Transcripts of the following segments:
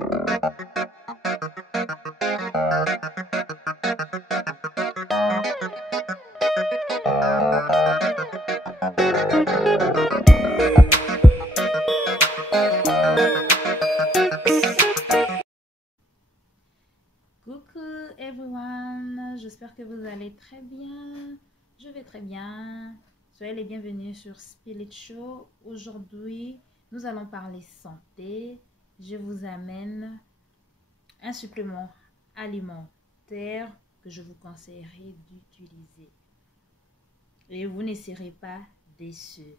Coucou everyone, j'espère que vous allez très bien. Je vais très bien. Soyez les bienvenus sur Spirit Show. Aujourd'hui, nous allons parler santé. Je vous amène un supplément alimentaire que je vous conseillerais d'utiliser. Et vous ne serez pas déçus.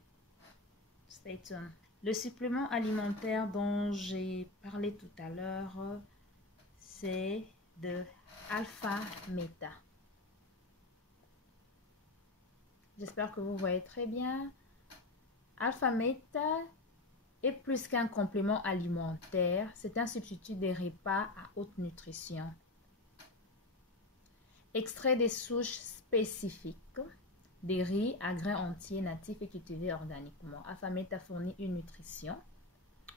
Stay tuned. Le supplément alimentaire dont j'ai parlé tout à l'heure, c'est de Alpha Meta. J'espère que vous voyez très bien. Alpha Meta est plus qu'un complément alimentaire. C'est un substitut des repas à haute nutrition. Extrait des souches spécifiques des riz à grains entiers natifs et cultivés organiquement. Alpha Meta fournit une nutrition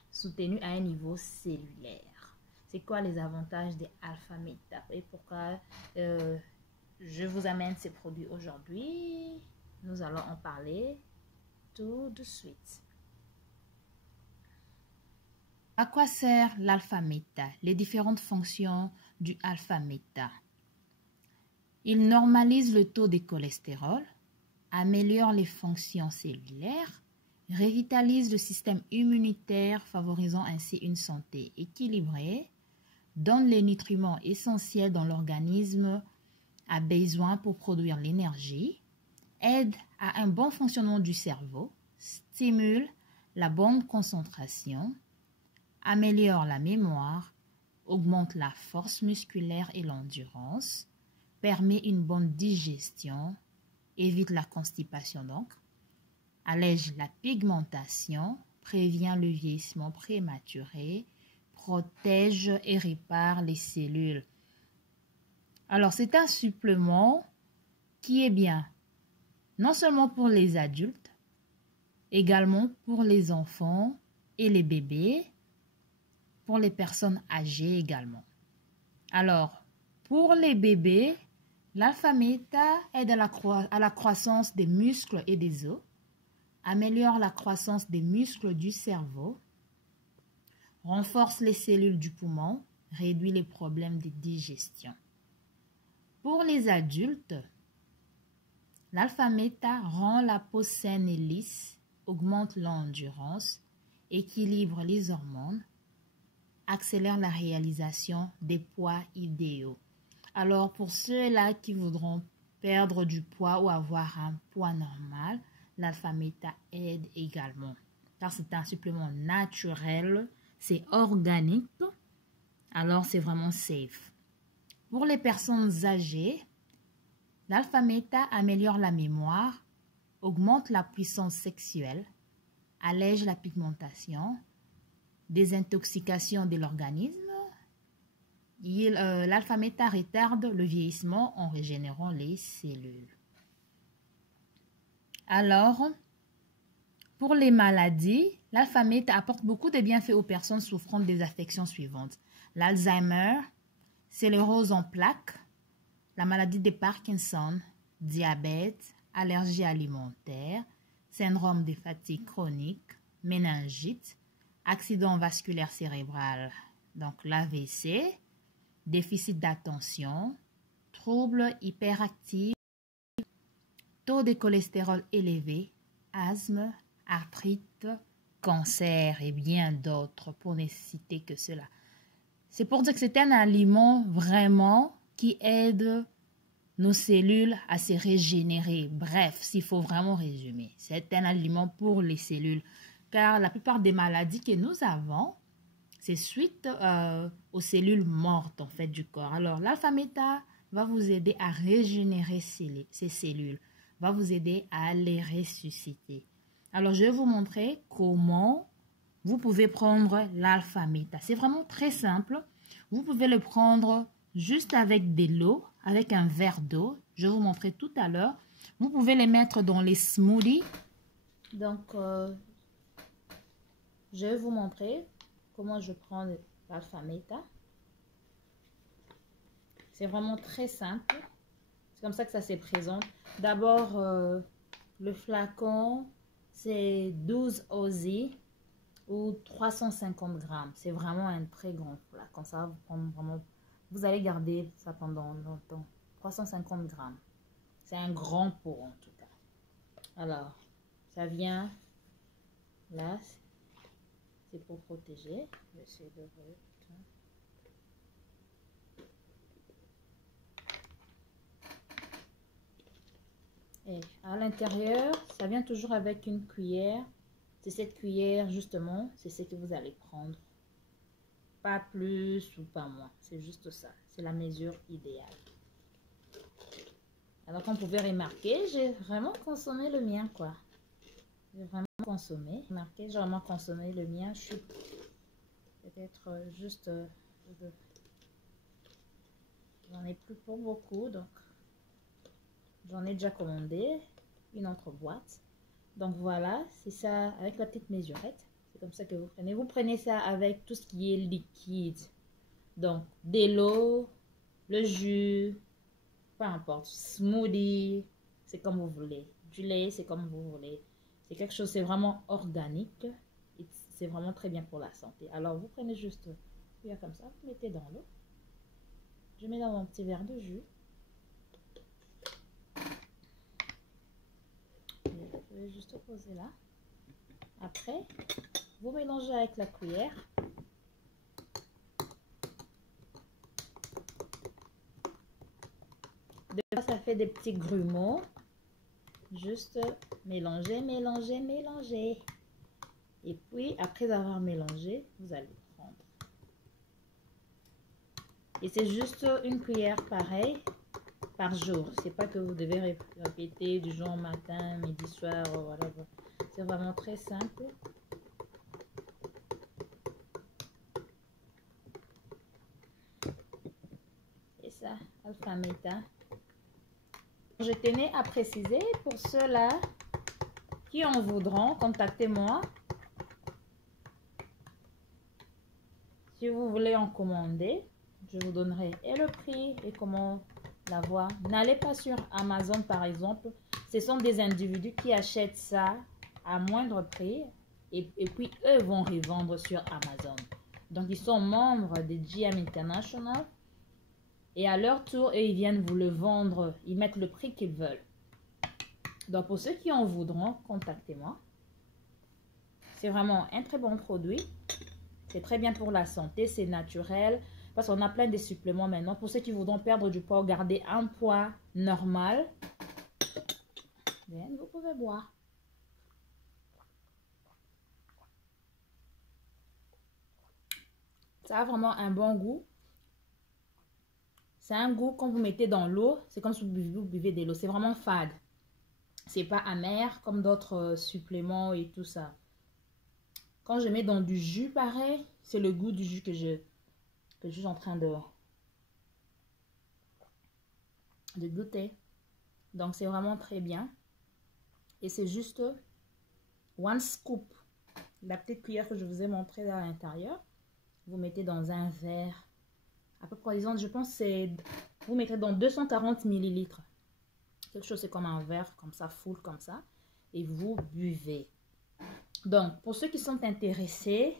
soutenue à un niveau cellulaire. C'est quoi les avantages des Alpha Meta et pourquoi je vous amène ces produits aujourd'hui? Nous allons en parler tout de suite. À quoi sert l'Alpha Meta? Les différentes fonctions du Alpha Meta. Il normalise le taux de cholestérol, améliore les fonctions cellulaires, revitalise le système immunitaire, favorisant ainsi une santé équilibrée, donne les nutriments essentiels dont l'organisme a besoin pour produire l'énergie, aide à un bon fonctionnement du cerveau, stimule la bonne concentration, améliore la mémoire, augmente la force musculaire et l'endurance, permet une bonne digestion, évite la constipation donc, allège la pigmentation, prévient le vieillissement prématuré, protège et répare les cellules. Alors, c'est un supplément qui est bien, non seulement pour les adultes, également pour les enfants et les bébés, pour les personnes âgées également. Alors, pour les bébés, l'Alpha Meta aide à la croissance des muscles et des os, améliore la croissance des muscles du cerveau, renforce les cellules du poumon, réduit les problèmes de digestion. Pour les adultes, l'Alpha Meta rend la peau saine et lisse, augmente l'endurance, équilibre les hormones, accélère la réalisation des poids idéaux. Alors pour ceux-là qui voudront perdre du poids ou avoir un poids normal, l'Alpha Meta aide également. Car c'est un supplément naturel, c'est organique, alors c'est vraiment safe. Pour les personnes âgées, l'Alpha Meta améliore la mémoire, augmente la puissance sexuelle, allège la pigmentation, désintoxication de l'organisme. L'Alpha Meta retarde le vieillissement en régénérant les cellules. Alors, pour les maladies, l'Alpha Meta apporte beaucoup de bienfaits aux personnes souffrant des affections suivantes. L'Alzheimer, sclérose en plaques, la maladie de Parkinson, diabète, allergie alimentaire, syndrome de fatigue chronique, méningite, accident vasculaire cérébral, donc l'AVC, déficit d'attention, troubles hyperactifs, taux de cholestérol élevé, asthme, arthrite, cancer et bien d'autres pour ne citer que cela. C'est pour dire que c'est un aliment vraiment qui aide nos cellules à se régénérer. Bref, s'il faut vraiment résumer, c'est un aliment pour les cellules. Car la plupart des maladies que nous avons, c'est suite aux cellules mortes en fait du corps. Alors l'Alpha Meta va vous aider à régénérer ces cellules, va vous aider à les ressusciter. Alors je vais vous montrer comment vous pouvez prendre l'Alpha Meta. C'est vraiment très simple. Vous pouvez le prendre juste avec de l'eau, avec un verre d'eau. Je vais vous montrer tout à l'heure. Vous pouvez les mettre dans les smoothies. Donc, je vais vous montrer comment je prends l'Alpha Meta. C'est vraiment très simple. C'est comme ça que ça se présente. D'abord, le flacon, c'est 12 OZ ou 350 grammes. C'est vraiment un très grand flacon. Ça va vous prendre vraiment... Vous allez garder ça pendant longtemps. 350 grammes. C'est un grand pot en tout cas. Alors, ça vient là. C'est pour protéger. Je vais essayer d'ouvrir. Et à l'intérieur, ça vient toujours avec une cuillère. C'est cette cuillère, justement, c'est ce que vous allez prendre. Pas plus ou pas moins. C'est juste ça. C'est la mesure idéale. Alors, comme vous pouvez remarquer, j'ai vraiment consommé le mien, quoi. J'ai vraiment consommé. Remarquez, j'ai vraiment consommé le mien. Je suis peut-être juste... j'en ai plus pour beaucoup, donc... J'en ai déjà commandé une autre boîte. Donc voilà, c'est ça avec la petite mesurette. C'est comme ça que vous prenez. Vous prenez ça avec tout ce qui est liquide. Donc de l'eau, le jus, peu importe, smoothie, c'est comme vous voulez. Du lait, c'est comme vous voulez. C'est quelque chose, c'est vraiment organique. Et c'est vraiment très bien pour la santé. Alors vous prenez juste, comme ça, vous mettez dans l'eau. Je mets dans mon petit verre de jus. Je vais juste poser là. Après, vous mélangez avec la cuillère. De là, ça fait des petits grumeaux. Juste mélanger, mélanger, mélanger. Et puis, après avoir mélangé, vous allez prendre. Et c'est juste une cuillère pareil par jour. C'est pas que vous devez répéter du jour au matin, midi, soir, voilà. C'est vraiment très simple. Et ça, Alpha Meta. Je tenais à préciser pour ceux-là qui en voudront, contactez-moi. Si vous voulez en commander, je vous donnerai et le prix et comment l'avoir. N'allez pas sur Amazon par exemple. Ce sont des individus qui achètent ça à moindre prix et puis eux vont revendre sur Amazon. Donc ils sont membres de GM International et à leur tour, eux, ils viennent vous le vendre. Ils mettent le prix qu'ils veulent. Donc pour ceux qui en voudront, contactez-moi. C'est vraiment un très bon produit. C'est très bien pour la santé, c'est naturel. Parce qu'on a plein de suppléments maintenant. Pour ceux qui voudront perdre du poids ou garder un poids normal, bien, vous pouvez boire. Ça a vraiment un bon goût. C'est un goût quand vous mettez dans l'eau. C'est comme si vous buvez de l'eau. C'est vraiment fade. C'est pas amer comme d'autres suppléments et tout ça. Quand je mets dans du jus pareil, c'est le goût du jus que je suis en train de goûter. Donc c'est vraiment très bien. Et c'est juste one scoop. La petite cuillère que je vous ai montrée à l'intérieur. Vous mettez dans un verre. À peu près, disons, je pense c'est... Vous mettez dans 240 millilitres. Quelque chose, c'est comme un verre, comme ça, full, comme ça. Et vous buvez. Donc, pour ceux qui sont intéressés,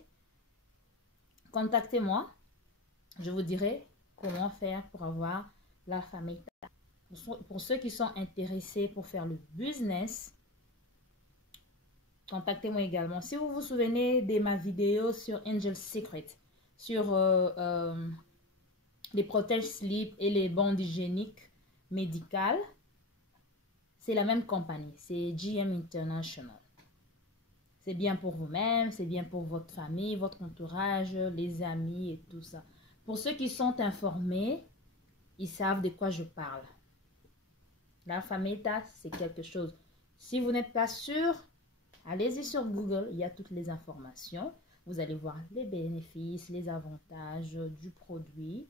contactez-moi. Je vous dirai comment faire pour avoir l'Alpha Meta. Pour ceux qui sont intéressés pour faire le business, contactez-moi également. Si vous vous souvenez de ma vidéo sur Angel Secret, sur les protège-slip et les bandes hygiéniques médicales, c'est la même compagnie. C'est GM International. C'est bien pour vous-même, c'est bien pour votre famille, votre entourage, les amis et tout ça. Pour ceux qui sont informés, ils savent de quoi je parle. L'Alpha Meta, c'est quelque chose. Si vous n'êtes pas sûr, allez-y sur Google, il y a toutes les informations. Vous allez voir les bénéfices, les avantages du produit.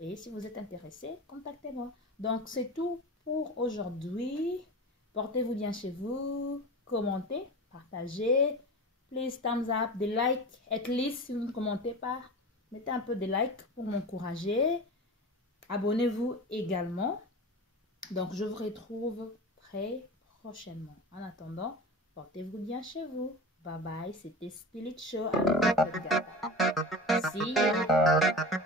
Et si vous êtes intéressé, contactez-moi. Donc, c'est tout pour aujourd'hui. Portez-vous bien chez vous. Commentez, partagez. Please, thumbs up, des likes, at least si vous ne commentez pas. Mettez un peu de like pour m'encourager. Abonnez-vous également. Donc, je vous retrouve très prochainement. En attendant, portez-vous bien chez vous. Bye bye. C'était Spirit Show avec See you.